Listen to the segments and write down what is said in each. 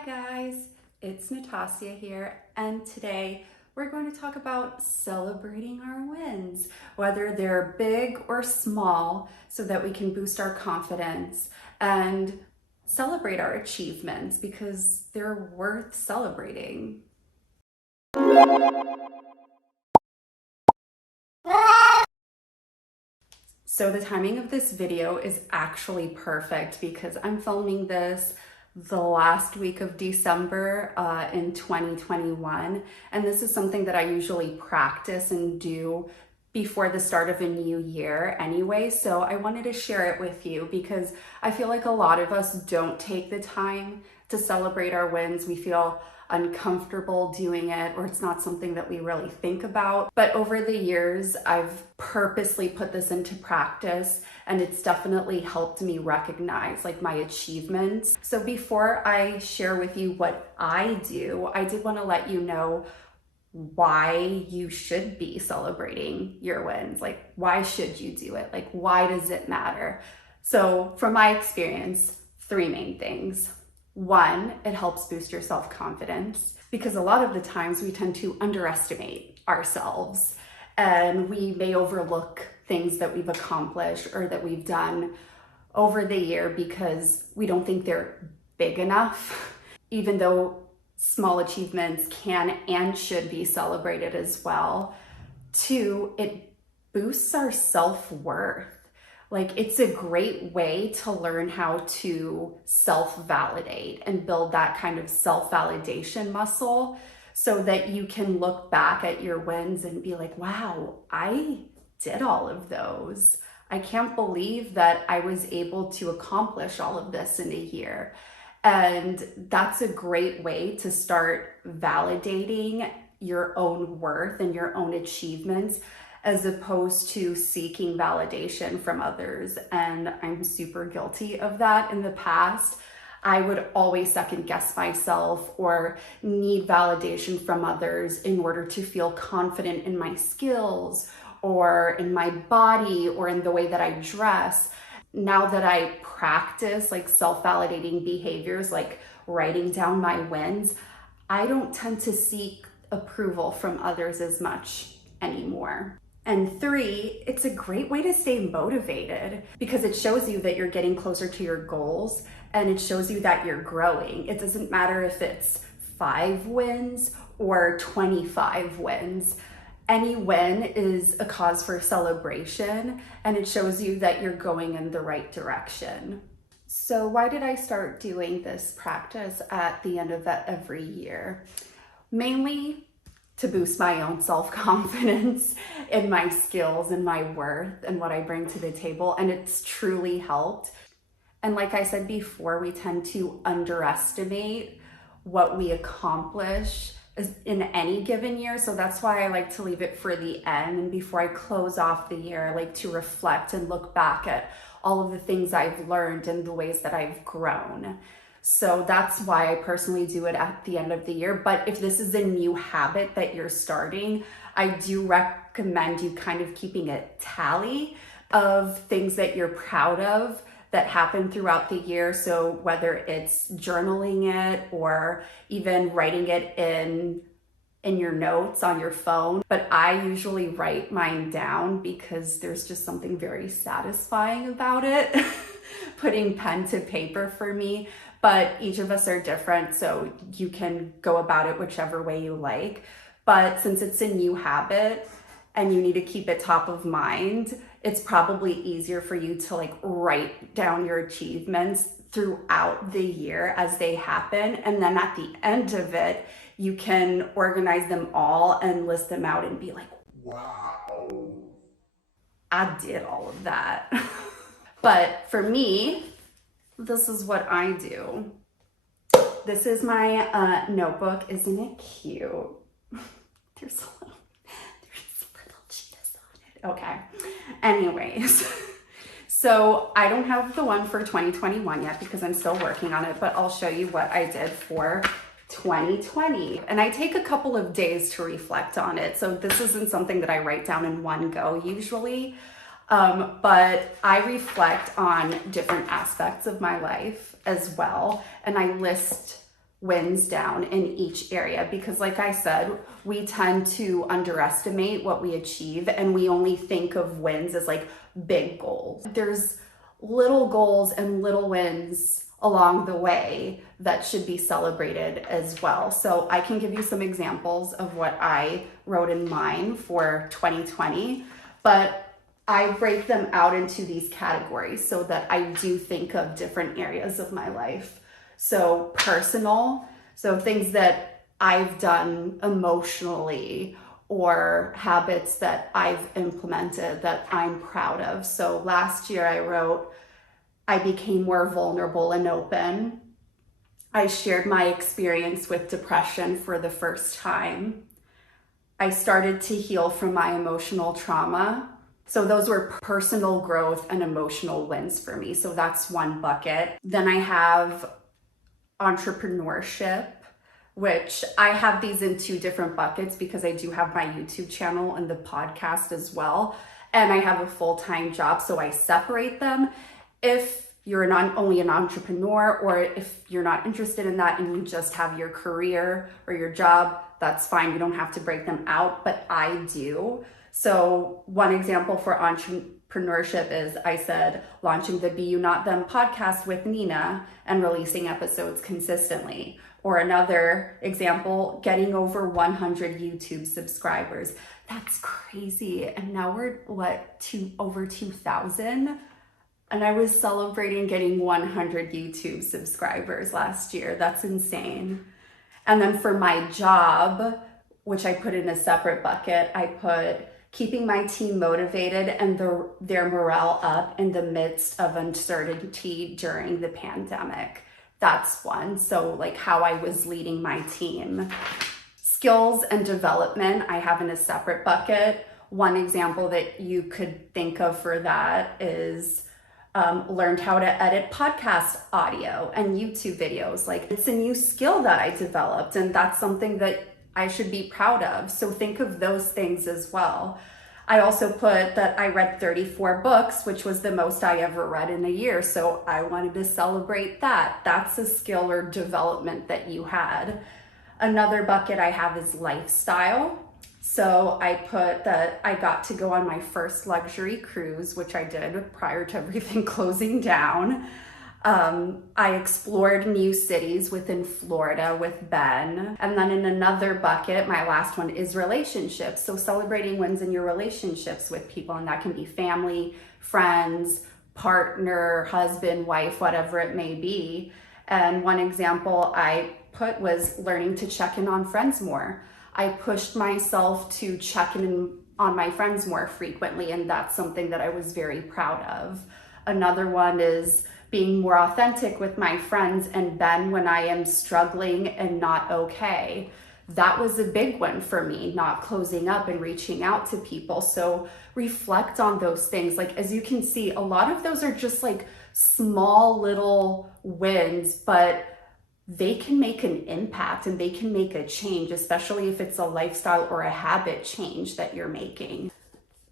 Hi guys, it's Natassia here, and today we're going to talk about celebrating our wins, whether they're big or small, so that we can boost our confidence and celebrate our achievements because they're worth celebrating. So the timing of this video is actually perfect because I'm filming this the last week of December in 2021. And this is something that I usually practice and do before the start of a new year anyway. So I wanted to share it with you because I feel like a lot of us don't take the time to celebrate our wins. We feel uncomfortable doing it, or it's not something that we really think about. But over the years, I've purposely put this into practice, and it's definitely helped me recognize like my achievements. So before I share with you what I do, I did want to let you know why you should be celebrating your wins. Like, why should you do it? Like, why does it matter? So from my experience, three main things. One, it helps boost your self-confidence because a lot of the times we tend to underestimate ourselves and we may overlook things that we've accomplished or that we've done over the year because we don't think they're big enough, even though small achievements can and should be celebrated as well. Two, it boosts our self-worth. Like, it's a great way to learn how to self-validate and build that kind of self-validation muscle so that you can look back at your wins and be like, wow, I did all of those. I can't believe that I was able to accomplish all of this in a year. And that's a great way to start validating your own worth and your own achievements, as opposed to seeking validation from others. And I'm super guilty of that in the past. I would always second guess myself or need validation from others in order to feel confident in my skills or in my body or in the way that I dress. Now that I practice like self-validating behaviors, like writing down my wins, I don't tend to seek approval from others as much anymore. And three, it's a great way to stay motivated because it shows you that you're getting closer to your goals and it shows you that you're growing. It doesn't matter if it's 5 wins or 25 wins. Any win is a cause for celebration and it shows you that you're going in the right direction. So why did I start doing this practice at the end of every year? Mainly to boost my own self-confidence in my skills and my worth and what I bring to the table. And it's truly helped. And like I said before, we tend to underestimate what we accomplish in any given year. So that's why I like to leave it for the end. And before I close off the year, I like to reflect and look back at all of the things I've learned and the ways that I've grown. So that's why I personally do it at the end of the year. But if this is a new habit that you're starting, I do recommend you kind of keeping a tally of things that you're proud of that happen throughout the year. So whether it's journaling it or even writing it in your notes on your phone. But I usually write mine down because there's just something very satisfying about it, putting pen to paper for me. But each of us are different, so you can go about it whichever way you like. But since it's a new habit and you need to keep it top of mind, it's probably easier for you to like write down your achievements throughout the year as they happen. And then at the end of it, you can organize them all and list them out and be like, wow, I did all of that. But for me, this is what I do. This is my notebook. Isn't it cute? There's a little cheetahs on it. Okay. Anyways, so I don't have the one for 2021 yet because I'm still working on it, but I'll show you what I did for 2020. And I take a couple of days to reflect on it. So this isn't something that I write down in one go usually. But I reflect on different aspects of my life as well. And I list wins down in each area, because like I said, we tend to underestimate what we achieve and we only think of wins as like big goals. There's little goals and little wins along the way that should be celebrated as well. So I can give you some examples of what I wrote in mine for 2020, but I break them out into these categories so that I do think of different areas of my life. So personal, so things that I've done emotionally or habits that I've implemented that I'm proud of. So last year I wrote, I became more vulnerable and open. I shared my experience with depression for the first time. I started to heal from my emotional trauma. So those were personal growth and emotional wins for me. So that's one bucket. Then I have entrepreneurship, which I have these in two different buckets because I do have my YouTube channel and the podcast as well. And I have a full-time job, so I separate them. If you're not only an entrepreneur, or if you're not interested in that and you just have your career or your job, that's fine. You don't have to break them out, but I do. So one example for entrepreneurship is I said launching the Be You Not Them podcast with Nina and releasing episodes consistently. Or another example, getting over 100 YouTube subscribers. That's crazy. And now we're over 2,000? And I was celebrating getting 100 YouTube subscribers last year. That's insane. And then for my job, which I put in a separate bucket, I put keeping my team motivated and their morale up in the midst of uncertainty during the pandemic. That's one. So like how I was leading my team. Skills and development, I have in a separate bucket. One example that you could think of for that is learned how to edit podcast audio and YouTube videos. Like it's a new skill that I developed, and that's something that I should be proud of. So think of those things as well. I also put that I read 34 books, which was the most I ever read in a year. So I wanted to celebrate that. That's a skill or development that you had. Another bucket I have is lifestyle. So I put that I got to go on my first luxury cruise, which I did prior to everything closing down. I explored new cities within Florida with Ben. And then in another bucket, my last one is relationships. So celebrating wins in your relationships with people, and that can be family, friends, partner, husband, wife, whatever it may be. And one example I put was learning to check in on friends more. I pushed myself to check in on my friends more frequently, and that's something that I was very proud of. Another one is being more authentic with my friends and Ben when I am struggling and not okay. That was a big one for me, not closing up and reaching out to people. So reflect on those things. Like, as you can see, a lot of those are just like small little wins, but they can make an impact and they can make a change, especially if it's a lifestyle or a habit change that you're making.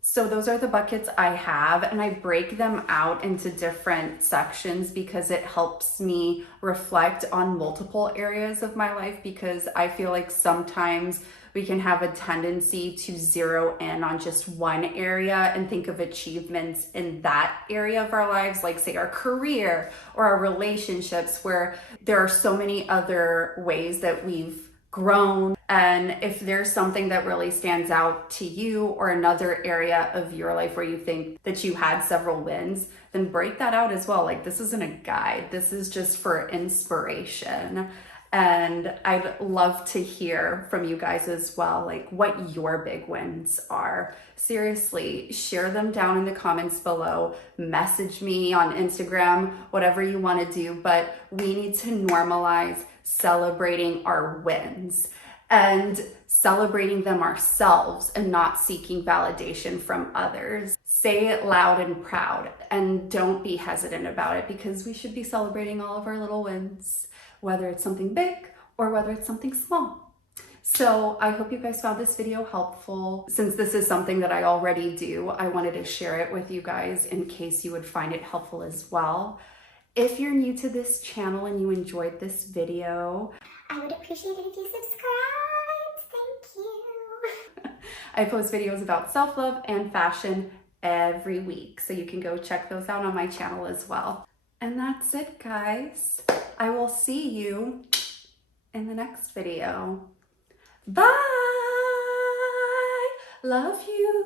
So those are the buckets I have, and I break them out into different sections because it helps me reflect on multiple areas of my life, because I feel like sometimes we can have a tendency to zero in on just one area and think of achievements in that area of our lives, like say our career or our relationships, where there are so many other ways that we've grown. And if there's something that really stands out to you or another area of your life where you think that you had several wins, then break that out as well. Like, this isn't a guide. This is just for inspiration. And I'd love to hear from you guys as well, like what your big wins are. Seriously, share them down in the comments below. Message me on Instagram, whatever you want to do. But we need to normalize celebrating our wins and celebrating them ourselves and not seeking validation from others. Say it loud and proud, and don't be hesitant about it, because we should be celebrating all of our little wins, whether it's something big or whether it's something small. So I hope you guys found this video helpful. Since this is something that I already do, I wanted to share it with you guys in case you would find it helpful as well. If you're new to this channel and you enjoyed this video, I would appreciate it if you subscribed. Thank you. I post videos about self-love and fashion every week, so you can go check those out on my channel as well. And that's it, guys. I will see you in the next video. Bye! Love you!